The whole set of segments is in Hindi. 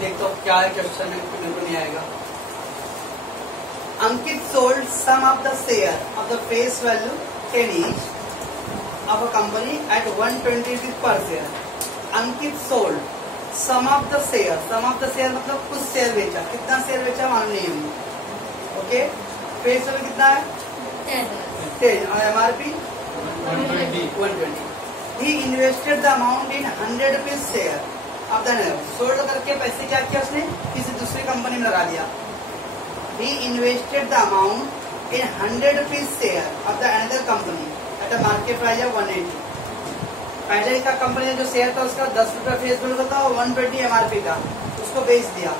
देखता हूँ क्या है क्वेश्चन में, मेरे को नहीं आएगा। Ankit sold some of the share of the face value 10 each of a company at 120 per share. Ankit sold some of the share, some of the share मतलब कुछ शेयर बेचा, कितना शेयर बेचा मालूम नहीं है। ओके, फेस वैल्यू कितना है 10 और MRP 120। He invested the amount in 100 rupees share of the sold करके पैसे क्या किया उसने, किसी दूसरी कंपनी में लगा दिया। He invested the amount in 100 rupees share of the another company at a market price of 180। पहले का कंपनी ने जो शेयर था उसका 10 रुपया फेस वैल्यू था और 120 एमआरपी था, उसको बेच दिया।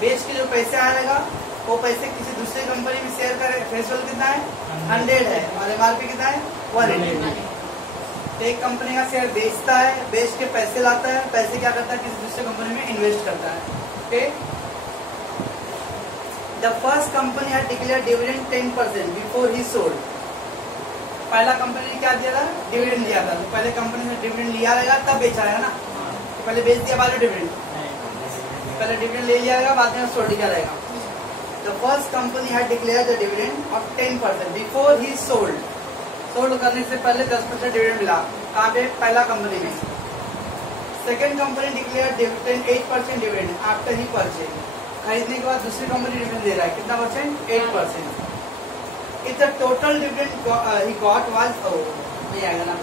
बेच के जो पैसे आएगा वो पैसे किसी दूसरी कंपनी में शेयर का फेस वैल्यू कितना है 100 है और एमआरपी कितना है 180। एक कंपनी का शेयर बेचता है, बेच के पैसे लाता है, पैसे क्या करता है किसी दूसरी कंपनी में इन्वेस्ट करता है। Okay, the first company had declared dividend 10% before he sold. पहला कंपनी ने क्या दिया था, डिविडेंड दिया था। तो पहले कंपनी ने डिविडेंड लिया रहेगा तब बेचा रहेगा ना, तो पहले बेच दिया बाद में डिविडेंड, पहले डिविडेंड ले लिया रहेगा बाद में सोल्ड किया रहेगा। The first company had declared the dividend of 10% before he sold. Sold करने से पहले 10% डिविडेंड मिला, कहाँ पे, पहला कंपनी में। Second company declare dividend 8% dividend after he purchase. खरीदने के बाद दूसरी कंपनी डिविडेंड दे रहा है, कितना percent, 8%। If the total dividend he got was, नहीं आएगा ना,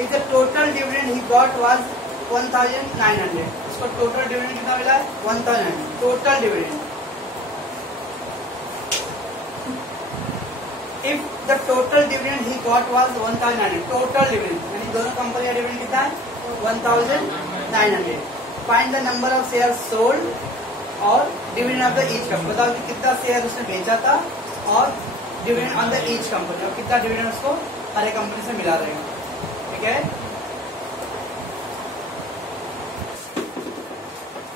if the total dividend he got was 1900, उसको टोटल डिविडेंड कितना मिला है 1000 total dividend. If the total dividend he got was 1900, total dividend यानी दोनों कंपनी का डिविडेंड कितना है 1900। Find the number of share sold और dividend of the each company. बताओ कि कितना शेयर उसने बेचा था और dividend on the each company, और कितना डिविडेंड उसको हर एक कंपनी से मिला रहेगा। ठीक है,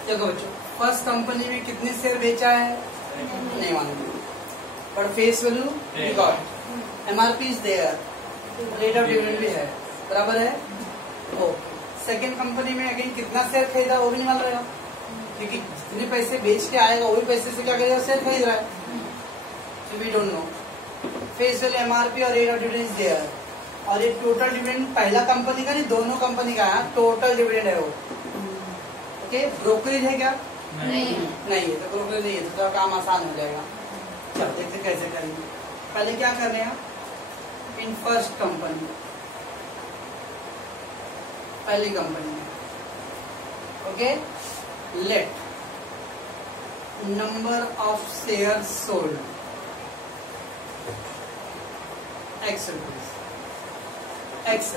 देखो बच्चों, फर्स्ट कंपनी में कितने शेयर बेचा है नहीं मालूम, पर face value got, MRP is there, rate of dividend भी है, बराबर है। ओ सेकेंड कंपनी में अगेन कितना शेयर खरीदा वो भी नहीं मालूम रहेगा, क्योंकि जितने पैसे बेच के आएगा वही पैसे से क्या करेगा, शेयर खरीद रहा है, so we don't know. Face value, MRP और rate of dividend is there. और ये टोटल डिविडेंड पहला कंपनी का नहीं, दोनों कंपनी का है, टोटल डिविडेंड है वो। ओके, ब्रोकरेज है क्या, नहीं है, तो ब्रोकरेज नहीं है तो काम आसान हो जाएगा। चलो देखते कैसे करेंगे। पहले क्या कर रहे हैं, इन फर्स्ट कंपनी, पहली कंपनी में, okay, let number of share sold X rupees, X,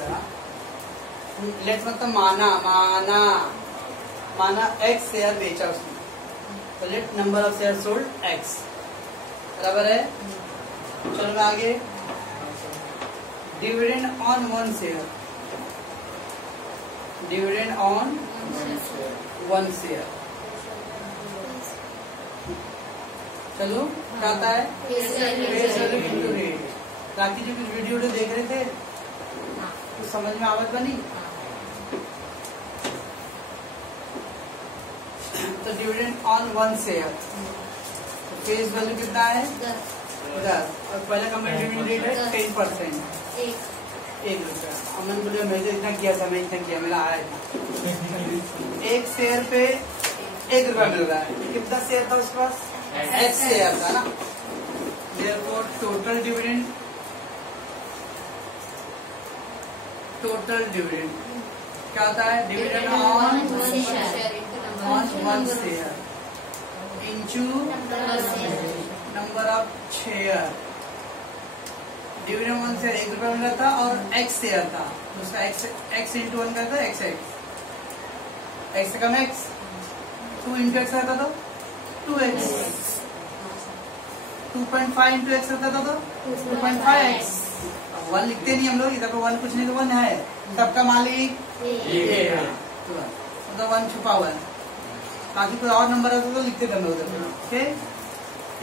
let मतलब माना एक्स शेयर बेचा उसने, तो let number of share sold X, बराबर है। चलो आगे, dividend on one share, dividend on one share, चलो क्या आता है, फेस वैल्यू इनटू रेट। बाकी जो कुछ वीडियो देख रहे थे तो समझ में आवत बनी। तो dividend on one share, face value कितना है 10, और पहला कंपनी डिविडेंड रेट है 10%, 1 रुपया। अमन बोले मैं तो इतना किया था, मैं इतना किया, मेरा आया था। एक शेयर पे 1 रुपया मिल रहा है, कितना शेयर था उसके पास, एक्स शेयर था ना। देयरफॉर टोटल डिविडेंड क्या होता है, dividend on one share into number of share. Dividend one share 1 रुपया मिला था और एक्स शेयर था, उसका एक्स इंटू 1 करता है, एक्स से कम एक्स, 2 इंटू एक्स रहता था 2x, 2.5 इंटू एक्स रहता था तो 2.5x। 1 लिखते नहीं हम लोग, इधर 1 कुछ नहीं तो 1 है, सबका मालिक तो 1 छुपा हुआ है, बाकी कोई और नंबर रहता तो लिखते थे हम लोग। ओके,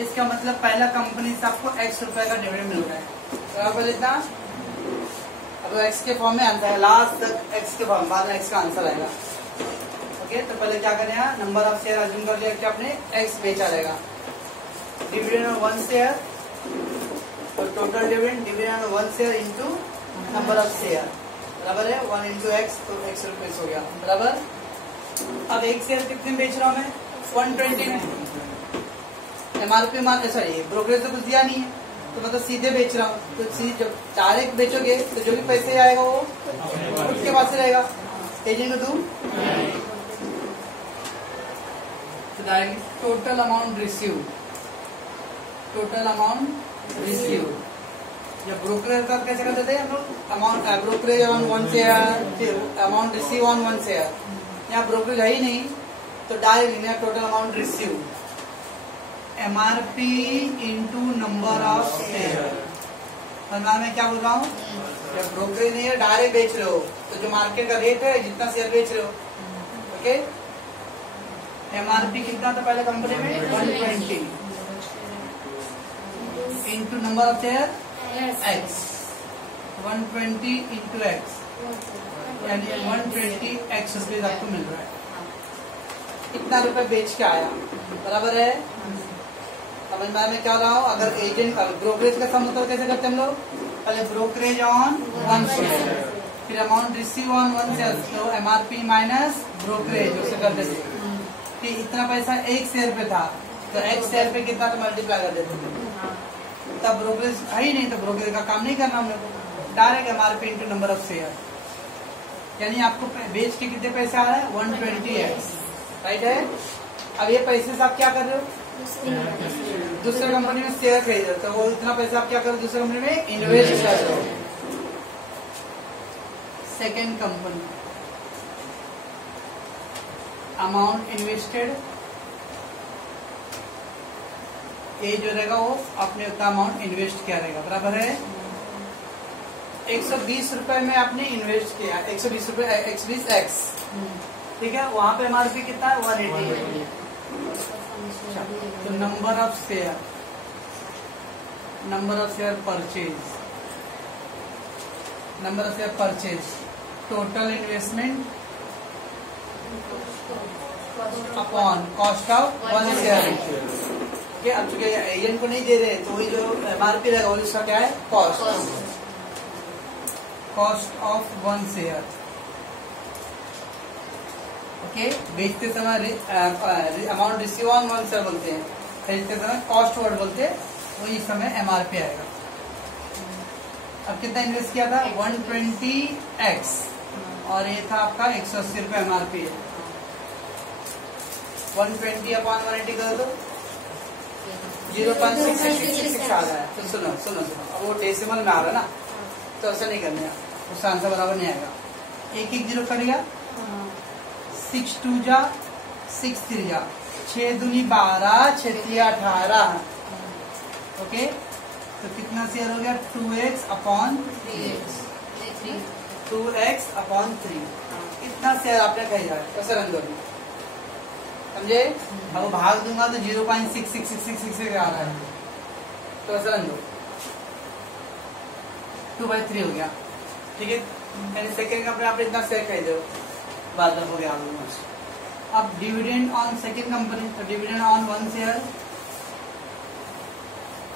इसका मतलब पहला कंपनी से आपको x रुपए का डिविडेंड मिल रहा है, बराबर इतना। अब एक्स के फॉर्म में आंसर है, लास्ट तक एक्स के फॉर्म, बाद में एक्स का आंसर आएगा। ओके, तो पहले क्या करें, यहाँ नंबर ऑफ शेयर अज्यूम कर लिया कि आपने एक्स बेचा रहेगा। डिविडेंड ऑन 1 शेयर, तो total dividend on 1 share into number of share बराबर है 1 इंटू एक्स, तो एक्स रुपीज हो गया बराबर। अब एक शेयर कितने बेच रहा हूँ मैं, 120 में। एमआरपी मान, सॉरी ब्रोकरेज तो कुछ दिया नहीं है, तो मतलब सीधे बेच रहा हूँ। तो जब डायरेक्ट बेचोगे तो जो भी पैसे आएगा वो उसके पास से रहेगा। एजेंट को दूं तो direct total amount receive, total amount receive. जब ब्रोकरेज का कैसे करते थे हम लोग, अमाउंट ब्रोकरेज ऑन 1 शेयर, फिर अमाउंट रिसीव ऑन 1 शेयर। यहाँ ब्रोकरेज है ही नहीं, तो direct total amount receive MRP into number of share. मैं क्या बोल रहा हूँ, जब ब्रोकरेज नहीं है डायरेक्ट बेच रहे हो, तो जो मार्केट का रेट है जितना शेयर बेच रहे हो, ओके। MRP कितना था पहले कंपनी में, 120 into number of share X, 120 into X, यानी 120 X रुपीज आपको मिल रहा है। कितना रुपए बेच के आया बराबर है। समझ में क्या हो रहा हो, अगर एजेंट का ब्रोकरेज का सम होता है कैसे करते हम लोग, पहले ब्रोकरेज ऑन 1 शेयर, फिर अमाउंट रिसीव ऑन 1 शेयर, तो MRP माइनस ब्रोकरेज उसे कर देते कि इतना पैसा एक शेयर पे था, तो एक शेयर पे कितना तो मल्टीप्लाई कर देते थे। तब ब्रोकरेज है ही नहीं, तो ब्रोकरेज का काम नहीं करना हम लोग को, direct MRP into number of share. यानी आपको बेच के कितने पैसे आ रहा है, 120x, राइट है। अब ये पैसे से आप क्या कर रहे हो, दूसरे कंपनी में शेयर खरीद रहे हो, तो वो इतना पैसा आप क्या कर रहे हो, दूसरे कंपनी में इन्वेस्ट कर रहे हो। सेकेंड कंपनी, अमाउंट इन्वेस्टेड, ये जो रहेगा वो आपने उतना अमाउंट इन्वेस्ट किया रहेगा बराबर है। 120 रुपए में आपने इन्वेस्ट किया, 120 रुपए 120x, ठीक है। वहां पे MRP कितना है, 180 है। तो number of share, number of share purchase, number of share purchase, total investment upon cost of 1 share. अब चूंकि एजेंट को नहीं दे रहे, तो वही जो MRP रहेगा वो इसका क्या है, cost, cost of 1 share. Okay, बेचते समय अमाउंट रिसीव ऑन 1 शेयर बोलते हैं, खरीदते समय कॉस्ट वर्ड बोलते हैं, वही इस समय MRP आएगा। अब कितना इन्वेस्ट किया था, 120x, और ये था आपका 180 रुपए MRP है। 120 अपॉन 180 कर दो, 0.6666 आ रहा है। तो सुनो सुनो सुनो, अब वो डेसिमल में आ रहा है ना, तो ऐसा नहीं करने, उसका आंसर बराबर नहीं आएगा। एक एक जीरो कटेगा, 6 2 जा 6 3 जा, 6 दूनी 12, 6 3 18। ओके, तो कितना शेयर हो गया, 2x अपॉन 3, 2x अपॉन 3। इतना शेयर आपने खरीदा है, कैसे रन दो, समझे। अब भाग दूंगा तो 0.6666 आ रहा है, तो ऐसा रन दो, 2/3 हो गया, ठीक है। यानी सेकेंड कंपनी आपने इतना शेयर खरीदे हो, बाद में हो गया। अब डिविडेंड ऑन सेकेंड कंपनी, तो dividend on 1 share,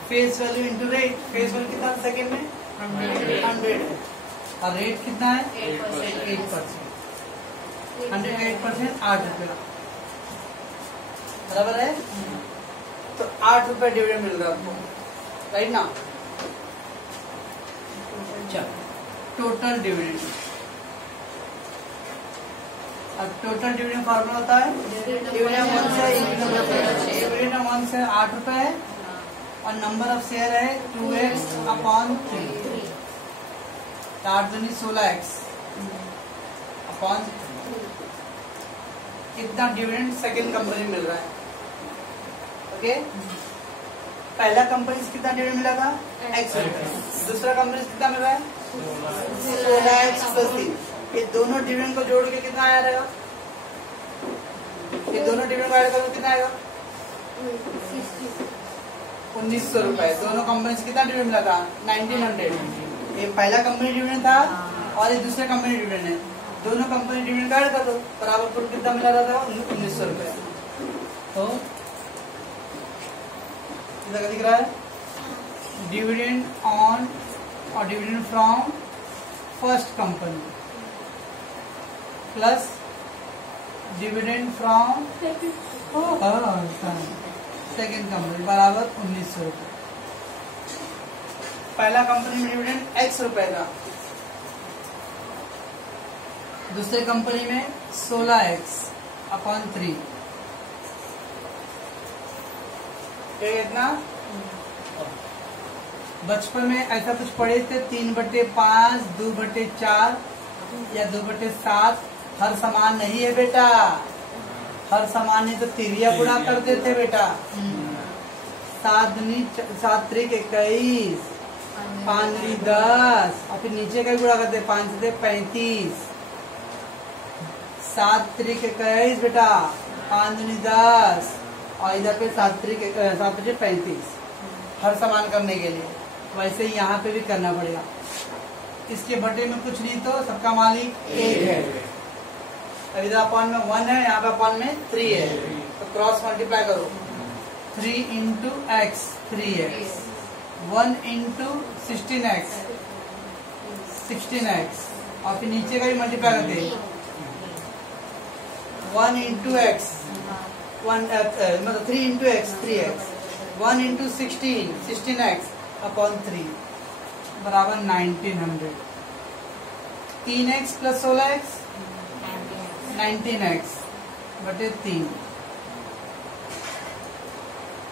face value into rate. Face value कितना सेकेंड में, 100 है, और रेट कितना है, 8%, 108%, 8 रुपये बराबर है। तो 8 रुपए डिविडेंड मिल रहा है आपको, राइट ना। टोटल डिविडेंड, अब टोटल डिविडेंड फॉर्मूला होता है, डिविडेंड 1 से 8 रुपए है, और नंबर ऑफ शेयर है 2x अपॉन 3, 8 दूनी 16x अपॉन, इतना डिविडेंड सेकेंड कंपनी मिल रहा है। ओके, पहला कंपनी से कितना डिविडेंड मिला था, x रुपए, दूसरा कंपनी से कितना मिल रहा है, 16x प्लस 3। ये दोनों डिविडेंड को जोड़ के कितना आया रहेगा, ये दोनों डिविडेंड को ऐड करो कितना आएगा, 1900 रुपए। दोनों कंपनी से कितना डिविडेंड मिला था, 1900। ये पहला कंपनी डिविडेंड था और ये दूसरा कंपनी डिविडेंड है, दोनों कंपनी डिविडेंड का ऐड कर दो, बराबर कुल कितना मिला रहा था 1900 रुपया। तो इधर दिख रहा है डिविडेंड ऑन और dividend from first company plus dividend from second company बराबर 1900 रुपये। पहला कंपनी में डिविडेंड x रुपए का, दूसरे कंपनी में 16x अपॉन 3, कितना? बचपन में ऐसा कुछ पढ़े थे 3/5, 2/4 या 2/7। हर समान नहीं है बेटा, हर समान नहीं तो तिरिया गुणा कर देते बेटा। 7 3 21, 5 10 और फिर नीचे का गुणा करते 5 से 35, 7 3 21 बेटा, 5 10 और इधर पे 7 3 35 हर समान करने के लिए। वैसे ही यहाँ पे भी करना पड़ेगा। इसके बटे में कुछ नहीं तो सबका मालिक 1 है। अब इधर अपॉन में 1 है, यहाँ पे अपॉन में 3 है, तो क्रॉस मल्टीप्लाई करो। 3 into x 3x, 1 into 16x 16x और फिर नीचे का भी मल्टीप्लाई करते 1 इंटू एक्स 1 मतलब 3 into x 3x, 1 into 16x upon 3 बराबर 1900। 3x प्लस 16x 19x बटे 3।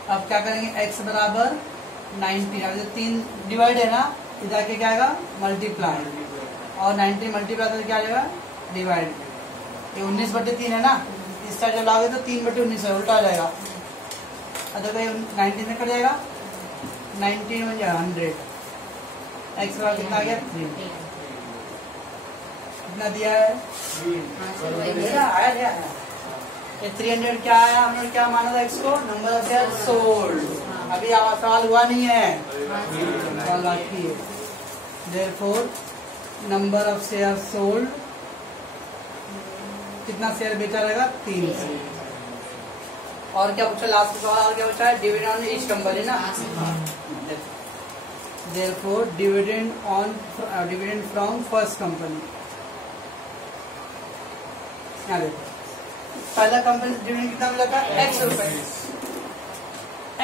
अब क्या करेंगे x बराबर 19, अब जो 3 डिवाइड है ना, इधर के क्या आएगा मल्टीप्लाई, और 19 मल्टीप्लाई करके क्या आएगा डिवाइड। ये 19/3 है ना, इस साइड जब लाओगे तो 3/19 है, उल्टा हो जाएगा। अगर 19 में कट जाएगा 19 बन जाएगा 100। एक्स बराबर कितना आ गया 3। कितना दिया है आया ये 300 क्या आया? हमने क्या माना था एक्स को? Number of share sold. अभी सवाल हुआ नहीं है, सवाल बाकी है। Therefore number of share sold, कितना शेयर बेचा रहेगा 3। और क्या पूछा लास्ट सवाल? और क्या पूछा है? डिविडेंड ऑन ईच कंपनी ना। Therefore dividend from first company. यहाँ देखो पहला कंपनी डिविडेंड कितना मिला था? x रुपए,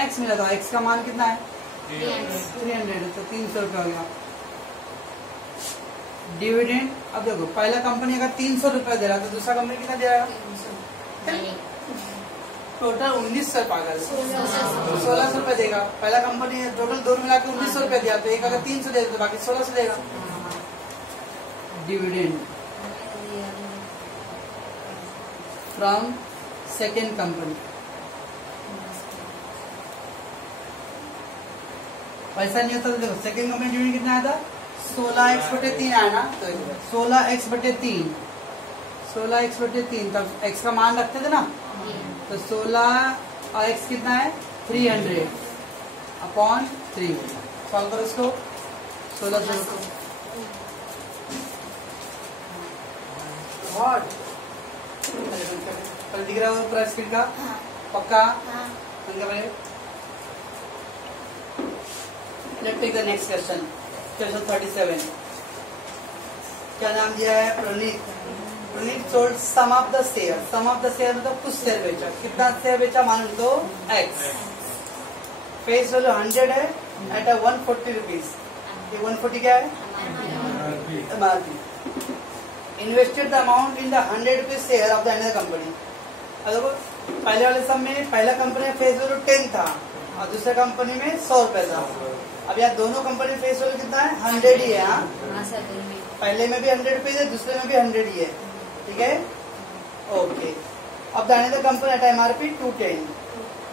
x मिला था। x का मान कितना है 300, तो 300 रुपये हो गया डिविडेंड। अब देखो पहला कंपनी अगर 300 रुपये दे रहा तो दूसरा कंपनी कितना दे रहा है? टोटल 1900 पागल 1600 रुपये देगा। पहला कंपनी टोटल दोनों मिला के 1900 रुपये दिया, तो एक अगर 300 दे तो बाकी 1600 देगा। डिविडेंड फ्रॉम सेकेंड कंपनी, पैसा नहीं होता तो देखो सेकेंड कंपनी डिविडेंड कितना आया था 16x/3 आया ना, तो 16x/3 16x/3 तब x का मान रखते थे ना, तो 16 और x कितना है 300 अपॉन 3। सॉल्व करो इसको 1600 दिख रहा है पूरा स्क्रीन का पक्का। Let's take the next question, question 37। क्या नाम दिया है? Praneet. Praneet sold some of the share. Some of the share मतलब कुछ शेयर बेचा। कितना शेयर बेचा मालूम तो x। फेस वैल्यू 100 है एट 140 रुपीज। ये 140 क्या है? MRP। Invested the amount in the 100 rupees share of the another company. अब देखो पहले वाले सब में पहला कंपनी में फेस वैल्यू 10 था और दूसरे कंपनी में 100 रुपए था। अब यहाँ दोनों कंपनी में फेस वैल्यू कितना है 100 ही है। हाँ पहले में भी 100 रुपीज है, दूसरे में भी 100 ही है, ठीक है ओके। अब the another company eight MRP 210।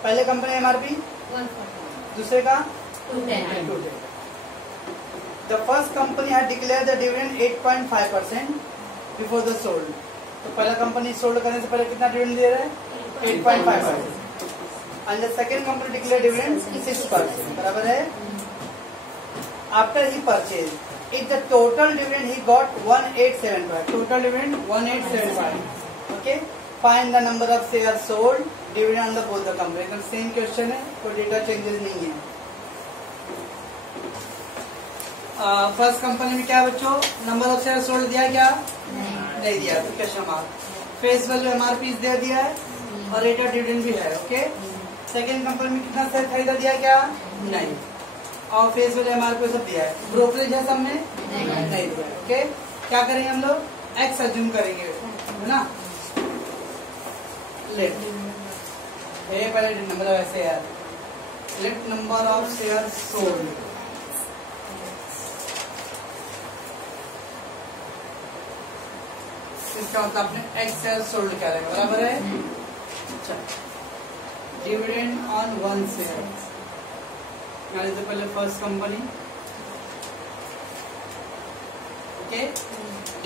पहले कंपनी MRP 140, दूसरे का 210। The first company had declared the dividend 8.5% before the sold. तो पहला कंपनी सोल्ड करने से पहले कितना डिविडेंड दे रहा है 8.5%। And the second company declare dividend 6% बराबर है। After he purchase If the total dividend he got 1875. Total dividend 1875. Okay. Find the number of shares sold. Dividend on the both the company. तो सेम क्वेश्चन है, कोई डेटा चेंजेस नहीं है. फर्स्ट कंपनी में क्या बच्चों, नंबर ऑफ शेयर सोल्ड दिया क्या? नहीं दिया. तो question mark. Face value MRP दे दिया है और रेट ऑफ डिविडेंड भी है. ओके. सेकेंड कंपनी में कितना शेयर खरीदा दिया क्या? नहीं. और फेस वैल्यू एमआरपी सब दिया है. ब्रोकरेज है सब में? नहीं दिया. ओके. क्या करेंगे हम लोग? एक्स अज्यूम करेंगे, है ना. लेट पहले number of share, late number of share sold. इसका मतलब आपने एक्स शेयर सोल्ड करेंगे, बराबर है. अच्छा. डिविडेंड ऑन वन शेयर, यानी तो पहले first company. Okay.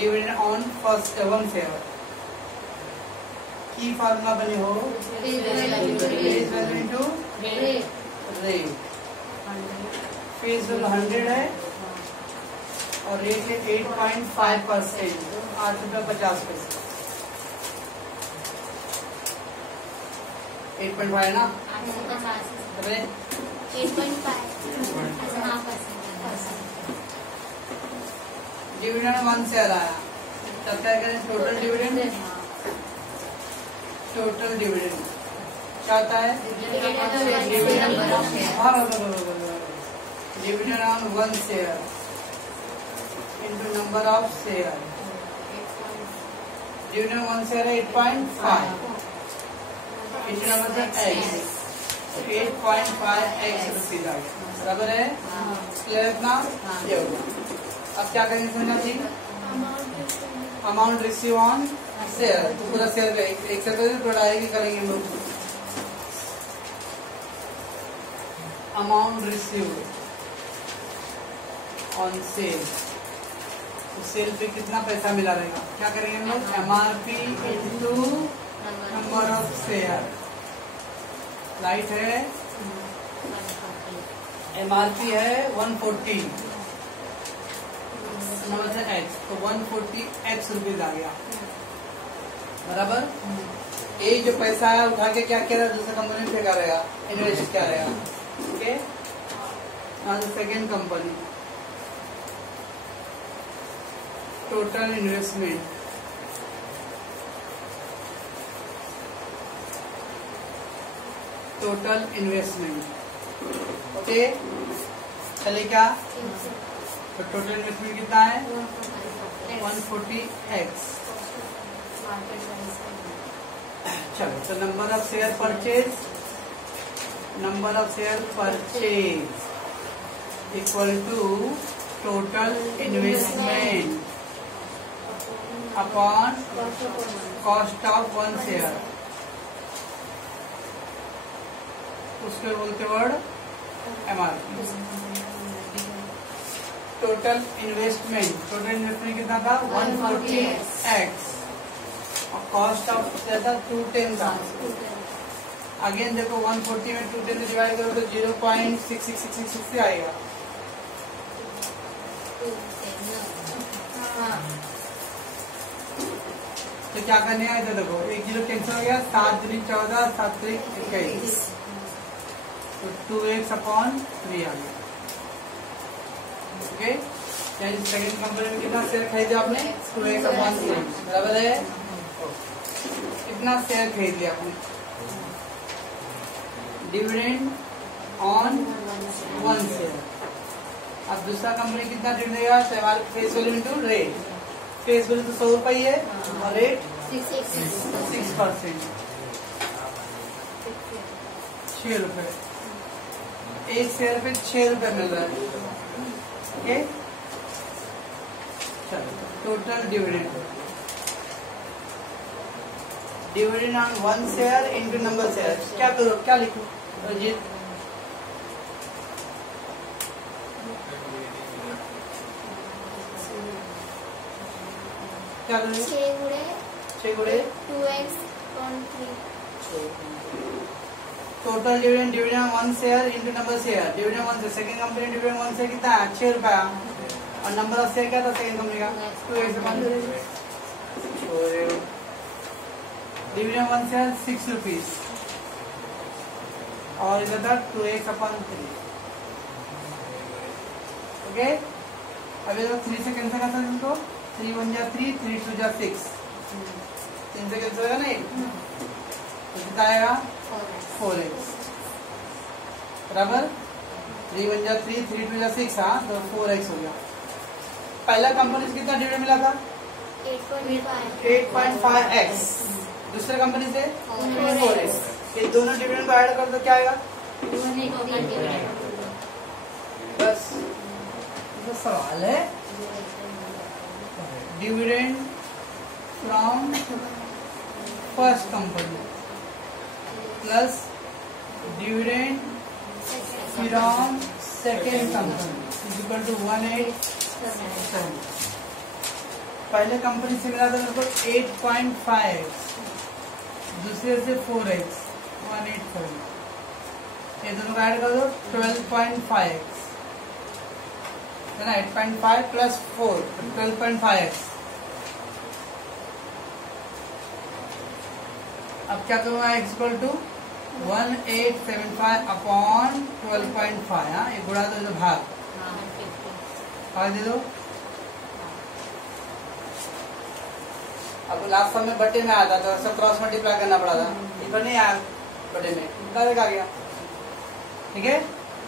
Dividend on first one share की फार्मूला बने हो face value into rate. Face value 100 है और रेट है 8.5%, 8 रुपये 50 पैसे. 8.5 है ना. 8.5 डिविडेंड वन से आया. तब क्या करें? Total dividend. टोटल डिविडेंड क्या होता है? Dividend on one share into number of share. Dividend one share है 8.5 into number of x. 8.5x rupees आ गया, बराबर है. क्लियर अपना ये होगा. अब क्या करेंगे समझना जी? Amount receive on share. तो पूरा शेयर का एक शेयर थोड़ा आगे करेंगे हम लोग. Amount receive on sale. तो सेल पे कितना पैसा मिला रहेगा? क्या करेंगे हम लोग? MRP into number of share. Right है. एमआरपी है 140, नंबर है एक्स, तो 140x रुपीज आ गया, बराबर. ये जो पैसा है उठा के क्या किया, दूसरे कंपनी में फेंका रहेगा, इन्वेस्ट किया रहेगा. Okay. Now second company. Total investment. Total investment. Okay. चले क्या? तो टोटल इन्वेस्टमेंट कितना है? 140x. चलो. तो number of share purchase, number of share purchase equal to total investment upon cost of one share. उसके बोलते वर्ड एमआरपी. टोटल इन्वेस्टमेंट कितना था? 140x और कॉस्ट ऑफ क्या था? 210 था. अगेन देखो 140 में 210 से डिवाइड करो तो 0.6666 से आएगा. तो क्या करने आया था? देखो 1 जीरो कैंसिल हो गया. 7 3 14, 7 3 21, तो 2x अपॉन 3 आ गया. ओके. सेकेंड कंपनी में कितना शेयर खरीदे आपने? 2x अपॉन 3, बराबर है. कितना शेयर खरीद लिया आपने? Dividend on one share. अब दूसरा कंपनी कितना डिविडेंड देगा? तो हमारे face value into rate. Face value तो 100 रुपये है और रेट 6%, 6 रुपये. एक शेयर पे 6 रुपये मिल रहा है. ओके. चलो. Total dividend. Dividend on one share into number share. क्या करो? क्या लिखो अजीत? क्या करें? 6 गुणे 2x upon 3. Total dividend one share into number share. Dividend one share second company dividend one share कितना है? 6 रुपया और नंबर ऑफ शेयर क्या था सेकंड कंपनी का 2x upon 3। Dividend 1 share 6 rupees और इधर था 2x अपॉन 3। ओके, अभी तो 3 से कैंसिल करता है तुमको, 3 1 जा 3, 3 2 जा 6, 3 से कैंसिल होगा नहीं, तो कितना आएगा 4x बराबर 3 1 जा 3, 3 2 जा 6, हाँ तो 4x हो गया। पहला कंपनी से कितना डिविडेंड मिला था 8.5x, दूसरे कंपनी से 4x। ये दोनों डिविडेंड को ऐड कर दो क्या आएगा, बस तो सवाल है dividend from first company plus dividend from second company is equal to 187। पहले कंपनी से मिला था मेरे को 8.5, दूसरे से 4x 187, ये दोनों का ऐड कर दो 12.5x है ना, 8.5 प्लस 4 12.5x। अब क्या करूँगा x इक्वल टू 1875 अपॉन 12.5, हाँ ये गुणा दो तो भाग दे दो। अब लास्ट समय बटे में आता था, सब क्रॉस मल्टीप्लाई करना पड़ा था, इधर नहीं आया बटे में, डायरेक्ट आ गया। ठीक है,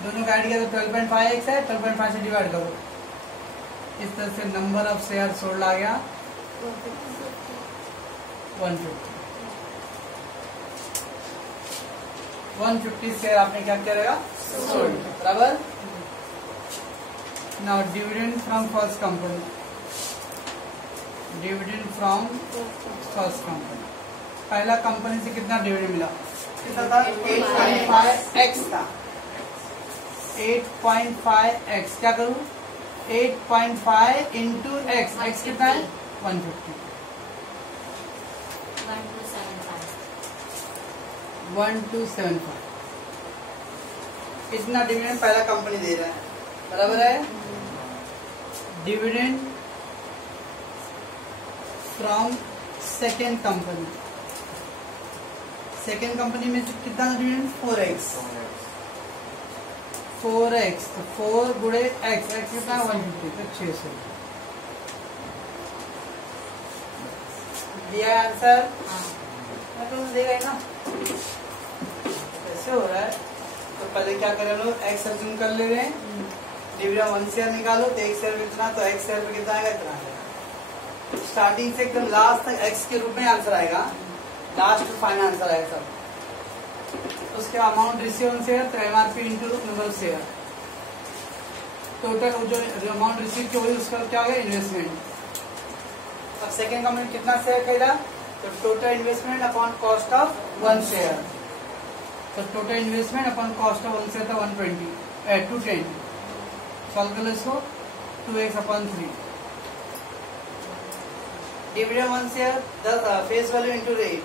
दोनों का ऐड किया तो 12.5x है, 12.5 से डिवाइड करो, इस तरह से नंबर ऑफ शेयर सोल्ड आ गया 150 शेयर आपने क्या किया रहेगा सोल्ड बराबर। Now dividend from first company, dividend from first company, पहला कंपनी से कितना डिविडेंड मिला, कितना था 8.5x था, 8.5x क्या करूं 8.5 इंटू x, x कितना है 150, 1275 इतना डिविडेंड पहला कंपनी दे रहा है बराबर है। Dividend from second company, second company में से कितना डिविडेंड 4x, 4x तो 4 गुणे x, x कितना 150 तो 600 दिया आंसर, तो देगा ना कैसे हो रहा है। तो पहले क्या करें लोग x अज्यूम कर ले रहे हैं, डिविडेंड 1 शेयर निकालो तो 1 शेयर में कितना, तो x शेयर में कितना आएगा इतना आएगा। स्टार्टिंग से एकदम लास्ट तक x के रूप में आंसर आएगा, लास्ट फाइनल आंसर आएगा सब। उसके अमाउंट रिसीव शेयर तो MRP into number of share, total जो अमाउंट रिसीव की हुई उसका क्या होगा इन्वेस्टमेंट। अब सेकेंड कंपनी कितना शेयर खरीदा, तो total investment upon cost of 1 share, तो total investment upon cost of 1 share था 210। सॉल्व कर लो इसको, 2x upon 3। Dividend 1 share 10 face value into rate,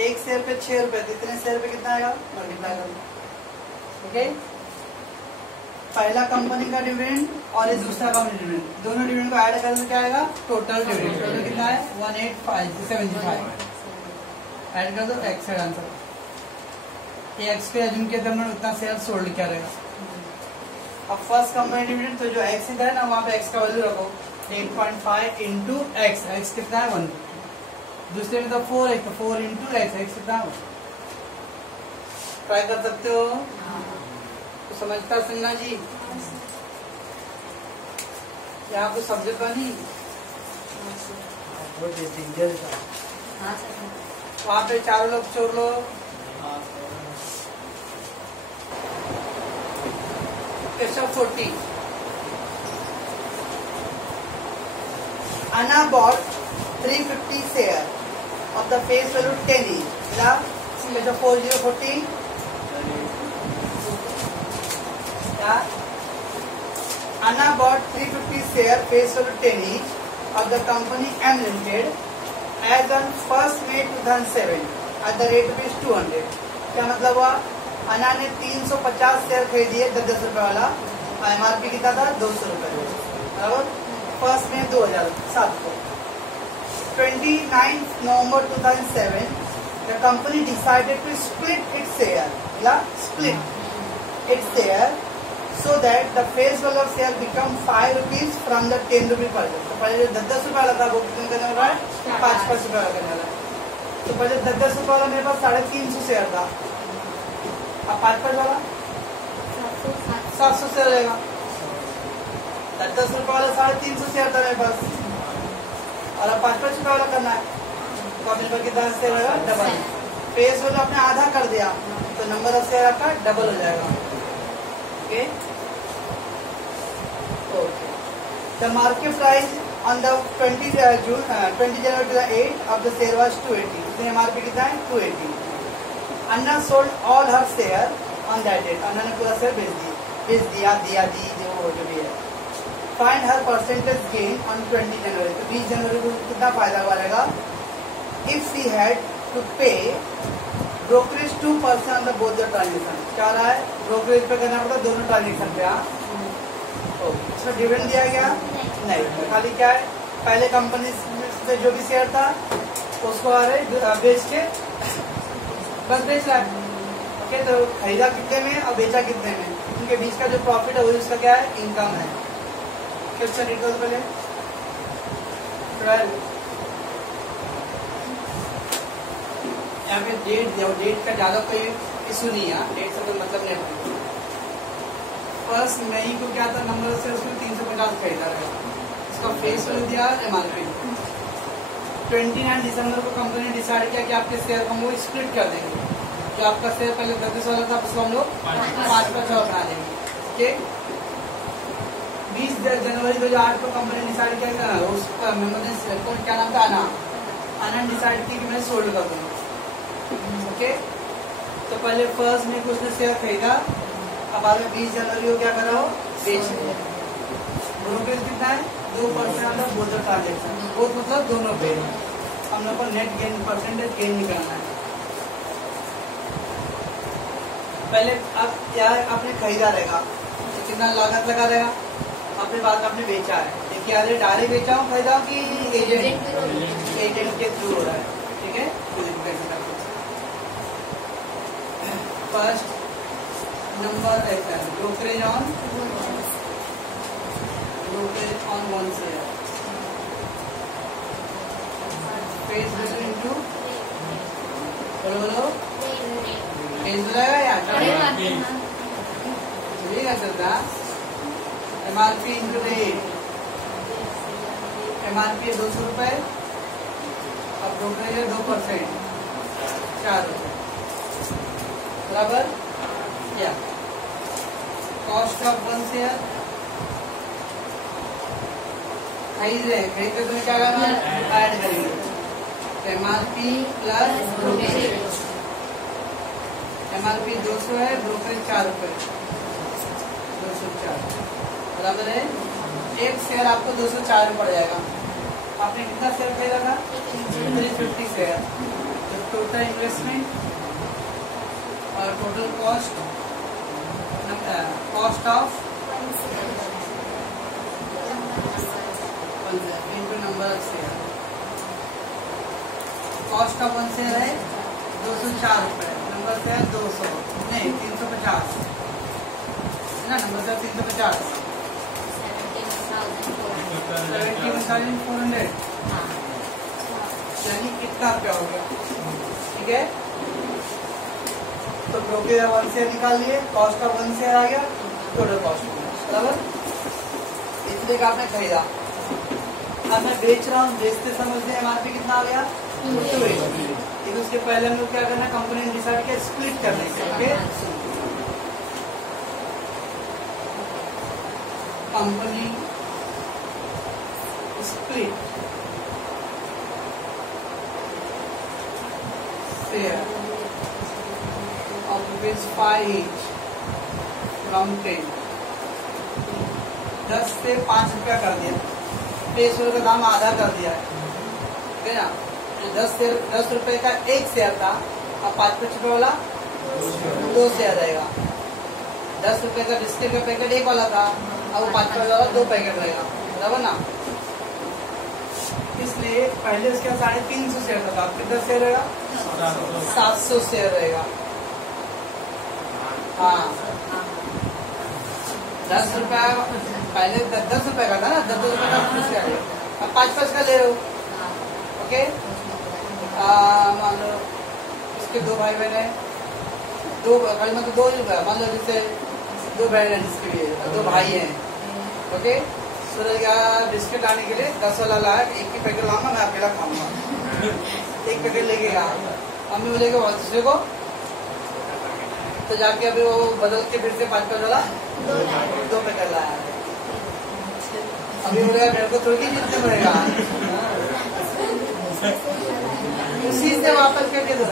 1 share पे 6 रुपए, इतने शेयर पे कितना आएगा मल्टीप्लाई करो। ओके, पहला कंपनी का डिविडेंड और ये दूसरा कंपनी डिविडेंड, दोनों डिविडेंड को ऐड कर दो क्या आएगा टोटल डिविडेंड, टोटल कितना है 18575 ऐड कर दो x साइड आंसर। ये x पे अज्यूम किया था हमने उतना शेयर सोल्ड क्या रहेगा। अब फर्स्ट कंपनी डिविडेंड तो जो x इधर है ना वहाँ पे x का वैल्यू रखो 8.5 इंटू x, x कितना है 150, दूसरे में तो 4x तो 4 इंटू x, x कितना है, ट्राई कर सकते हो तो समझता सिन्हा जी, यहाँ पे सब्जेक्ट बनी वहाँ पे चारों लोग चोर लोग Question 40. Anna bought 350 share of the face value 10 each. Now, question 4040. Yeah. Anna bought 350 share face value 10 each of the company M Limited as on 1st May 2007 at the rate of 200. क्या मतलब हुआ, अन्ना ने 350 शेयर खरीदी है 10-10 रुपए वाला, MRP कितना था 200 रुपए। बराबर। 1 मई 2007 को 29 November 2007 the company decided to split its share, split its share so that the face value of share become 5 rupees from the 10 rupee per share। तो पहले 10-10 रुपए वाला था वो कितने करने वाला है, 5-5 रुपए वाला करने वाला है। तो पहले 10-10 रुपए वाला मेरे पास 350 शेयर था, अब 5-5 वाला 700 शेयर रहेगा। 10-10 रुपए वाला 350 शेयर था मेरे पास, और अब 5-5 रुपए वाला करना है, तो अब मेरे पास कितना शेयर रहेगा, डबल। फेस वैल्यू आपने आधा कर दिया तो नंबर ऑफ शेयर आपका डबल हो जाएगा। Okay, the market price on the 20 January 2008 of the share was 280। इसमें MRP कितना है, 280। अन्ना sold all her share on that date। अन्ना ने पूरा शेयर बेच दिया जो भी है। Find her percentage gain on 20 January। तो 20 जनवरी को कितना फायदा हुआ रहेगा, if she had to pay brokerage 2% on the both the transaction। क्या रहा है, ब्रोकरेज पे करना पड़ता दोनों ट्रांजेक्शन पे। हाँ, इसमें डिविडेंड दिया गया नहीं, तो खाली क्या है, पहले कंपनी से जो भी शेयर था उसको आ रहे बेच के बस बेच रहा है। ओके, तो खरीदा कितने में और बेचा कितने में, उनके बीच का जो प्रॉफिट है वही उसका क्या है, इनकम है। क्वेश्चन डिटेल पहले 12 यहाँ पे डेट का ज्यादा कोई इशू नहीं है, डेट से कोई मतलब नहीं। 1 मई को क्या था, नंबर से उसमें 350 खरीदा रहेगा, इसका फेस वैल्यू दिया MRP। 29 दिसंबर को कंपनी ने डिसाइड किया कि आपके शेयर को हम वो स्प्लिट कर देंगे। जो आपका शेयर पहले 10 वाला था उसको हम लोग 5-5 बना देंगे। ओके, 20 जनवरी 2008 को कंपनी ने डिसाइड किया, उसका क्या नाम था, आना डिसाइड की कि मैं सोल्ड कर दूंगा। ओके, तो पहले 1 मई को उसने शेयर खरीदा, अब बाद में 20 जनवरी को क्या करा हो, बेच दिया। ब्रोकरेज कितना है, 2% बोथ ट्रांजेक्शन, वो मतलब दोनों पे हम लोग को नेट गेन परसेंटेज गेन निकालना है। पहले अब क्या आपने खरीदा रहेगा तो कितना लागत लगा रहेगा, अपने बाद आपने बेचा है, देखिए आज डायरेक्ट बेचा हूँ, खरीदा कि एजेंट के थ्रू हो रहा है। ठीक है, first number brokerage on 1 share, face value into बोलो फेस वैल्यू या चलिएगा चलता MRP इनटू रेट। MRP है 200 रुपए, अब ब्रोकरेज है 2%, 4 रुपए बराबर। या कॉस्ट ऑफ 1 शेयर खरीद कर तुम्हें क्या करना है, ऐड करेंगे, तो MRP प्लस ब्रोकरेज। MRP 200 है, ब्रोकरेज 4 रुपए, 204 बराबर है। एक शेयर आपको 204 में पड़ जाएगा। आपने कितना शेयर खरीदा था, 350 शेयर। तो टोटल इन्वेस्टमेंट और total cost of into number of share. Cost of 1 share है 204 रुपए, नंबर शेयर 200 नहीं 350 है ना, नंबर शेयर 350, 71,400 यानी कितना क्या हो गया। ठीक है, तो ब्रोकरेज 1 शेयर निकाल लिए, कॉस्ट ऑफ 1 शेयर आ गया, टोटल कॉस्ट बराबर, इसलिए आपने खरीदा। अब मैं बेच रहा हूँ, बेचते समझते MRP कितना आ गया, 280। लेकिन उसके पहले हम लोग क्या करना, कंपनी ने डिसाइड किया स्प्लिट करने के। Okay, company split share of ₹5 each from 10, 10 से 5 रुपया कर दिया, फेस वैल्यू का दाम आधा कर दिया है। ठीक है ना, तो 10 रुपए का एक शेयर था, अब 5-5 रुपए वाला 2 शेयर रहेगा। 10 रुपए का बिस्किट का पैकेट एक वाला था, अब वो 5 रुपए वाला 2 पैकेट रहेगा। बराबर ना। इसलिए पहले उसके 350 शेयर था, कितना शेयर रहेगा? 700 शेयर रहेगा। हाँ 10 रुपया पहले 10 रुपए का था ना, 10 रुपए का शेयर, अब 5 का ले रहे हो। ओके, मान लो इसके 2 भाई बहन है, 2 मतलब 2 रुपया, मान लो जैसे 2 बहन है जिसके लिए 2 भाई हैं। ओके, सूरज का बिस्किट लाने के लिए 10 वाला लाया, एक ही पैकेट लाऊंगा, मैं अकेला खाऊंगा। एक पैकेट लेके गया, मम्मी बोलेगा और दूसरे को, तो जाके अभी वो बदल के फिर से 5 वाला 2 पैकेट लाया। अभी बोलेगा मेरे को थोड़ी जीतने पड़ेगा, उसी से वापस करके दे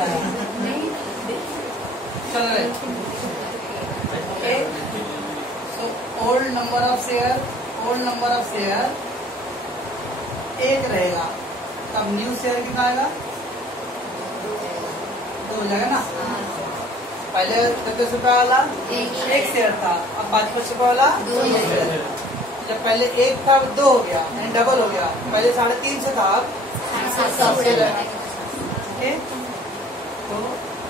चल रहे। So old number of share 1 रहेगा, तब न्यू शेयर कितना आएगा? 2 हो जाएगा ना। पहले 10 रुपया वाला 1 शेयर था, अब 5 रुपया वाला 2 शेयर। जब पहले 1 था, अब 2 हो गया, यानी डबल हो गया। पहले 350 था, अब 700 है। ओके, तो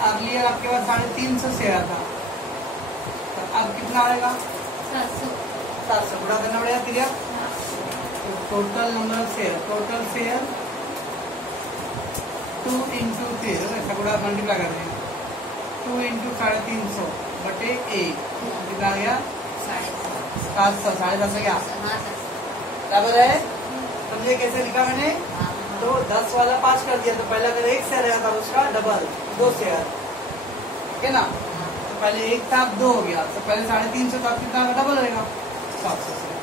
अगली आपके पास 350 शेयर था, तो अब कितना आएगा? 700 गुणा करना पड़ेगा क्लियर। तो total number of share, 2 into 3, ऐसा गुणा मल्टीप्लाई कर देंगे, 2 इंटू 350 बटे 1 कितना आ गया? 700, 750 क्या बराबर है? समझे कैसे लिखा मैंने? तो 10 वाला 5 कर दिया, तो पहले अगर 1 शेयर रहेगा था उसका डबल 2 शेयर, ठीक है ना। तो पहले 1 था, अब 2 हो गया, तो पहले 350 था, कितना डबल रहेगा? 700 शेयर।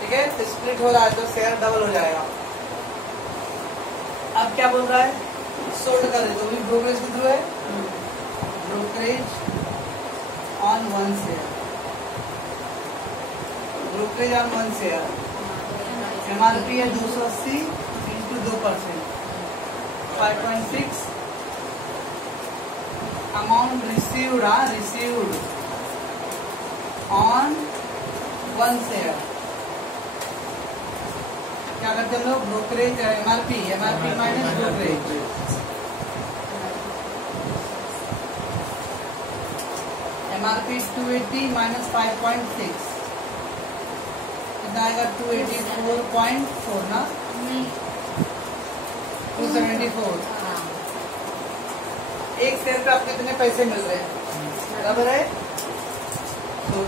ठीक है, तो स्प्लिट हो रहा है तो शेयर डबल हो जाएगा। अब क्या बोल रहा है? सोल्ड कर दे, तो भी ब्रोकरेज के थ्रू है, brokerage on 1 share, brokerage on 1 share. MRP है 280 into 2%, 5.6। Amount received on 1 share. क्या करते हैं लोग? Brokerage MRP minus brokerage, MRP 280 minus 5.6 कितना आएगा? 284.4 ना, 274। 1 शेयर पे आपको कितने पैसे मिल रहे हैं? बराबर है। तो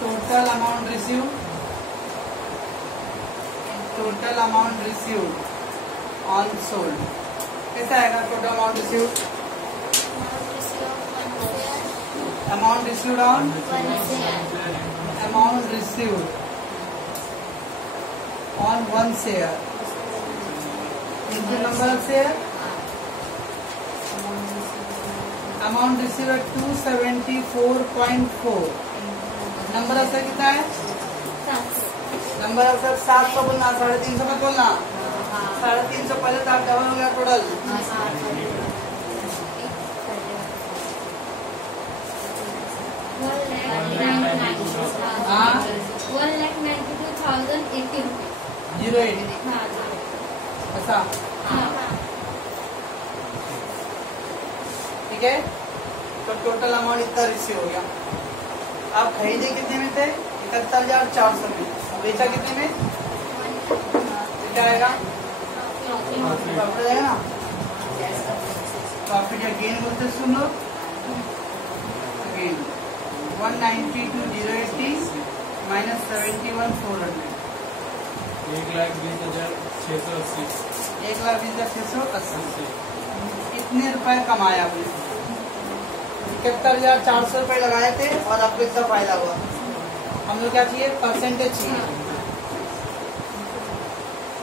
total amount received on sold कैसा आएगा? Total amount received on amount received on 1 share into number of share, amount received at 274.4। Number of share कितना है? नंबर ऑफ शेयर 700 बोलना, 350 मत बोलना। 350 पहले तो आप डबल हो गया टोटल। हाँ 1,92,080 08 ऐसा, ठीक है। तो टोटल अमाउंट इतना रिसीव हो गया। आप खरीदे कितने में थे? 71,400 में। बेचा कितने में? क्या आएगा? प्रॉफिट आएगा ना। प्रॉफिट या गेन बोलते सुन लो। Gain 192,080 minus 71,400, 1,20,680। 1,20,680। इतने रुपए कमाया आपने, 71,400 रुपए लगाए थे और आपको इतना फायदा हुआ। हम लोग क्या चाहिए? परसेंटेज चाहिए,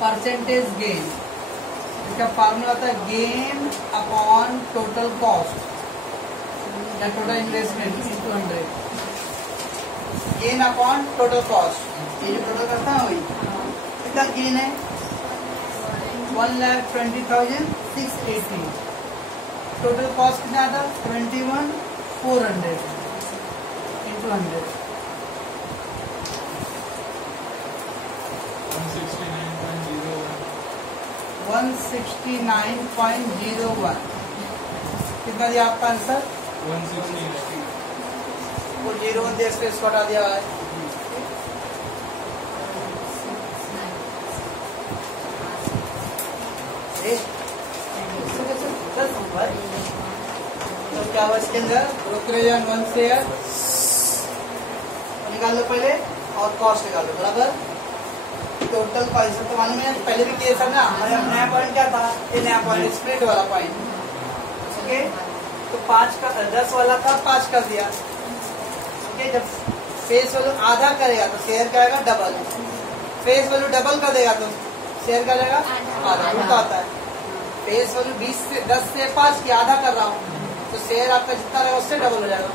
परसेंटेज गेन। इसका फार्मूला होता है गेन अपॉन टोटल कॉस्ट या total investment is 200। Gain upon total cost, ये जो टोटल करता है वही। कितना गेन है? 1,20,680। टोटल कॉस्ट कितना आता? 21,400 into 100। 169.01 कितना दिया आपका आंसर? 169 वो 01 देश पे इसको हटा दिया है। तो क्या हुआ इसके अंदर? ब्रोकरेज ऑन 1 शेयर निकाल लो पहले और कॉस्ट निकाल लो बराबर। टोटल पैसा तो मालूम है, पहले भी किए था ना। हमारा नया पॉइंट क्या था? ये नया पॉइंट स्प्लिट वाला पॉइंट। ओके, तो 5 का 10 वाला था 5 कर दिया। ओके, जब फेस वैल्यू आधा करेगा तो शेयर क्या आएगा? डबल। फेस वैल्यू डबल कर देगा तो शेयर क्या जाएगा? आधा। उल्टा होता है। फेस वैल्यू 10 से 5 की आधा कर रहा हूँ तो शेयर आपका जितना रहेगा उससे डबल हो जाएगा।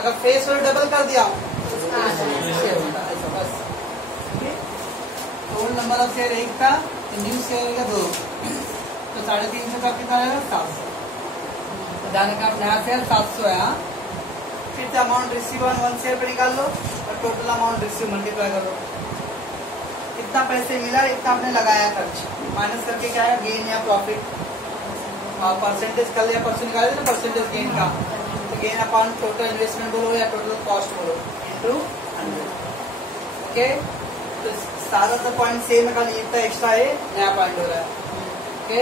अगर फेस वैल्यू डबल कर दिया हूँ तो शेयर होता है ऐसा बस। टोटल नंबर ऑफ शेयर 1 था, न्यू शेयर का 2, तो 350 का कितना आएगा? 700। जाने का नया शेयर 700 है। हाँ, फिर से अमाउंट रिसीव ऑन 1 शेयर पे निकाल लो और टोटल अमाउंट रिसीव मल्टीप्लाई कर लो। कितना पैसे मिला, इतना आपने लगाया खर्च, माइनस करके क्या है? गेन या प्रॉफिट। और परसेंटेज कर लिया, परसेंट निकाल ना परसेंटेज गेन का, तो गेन अपॉन टोटल इन्वेस्टमेंट बोलो या टोटल कॉस्ट बोलो इनटू 100। ओके, तो सारा तो पॉइंट सेम है, खाली इतना एक्स्ट्रा है, नया पॉइंट हो रहा है। ओके।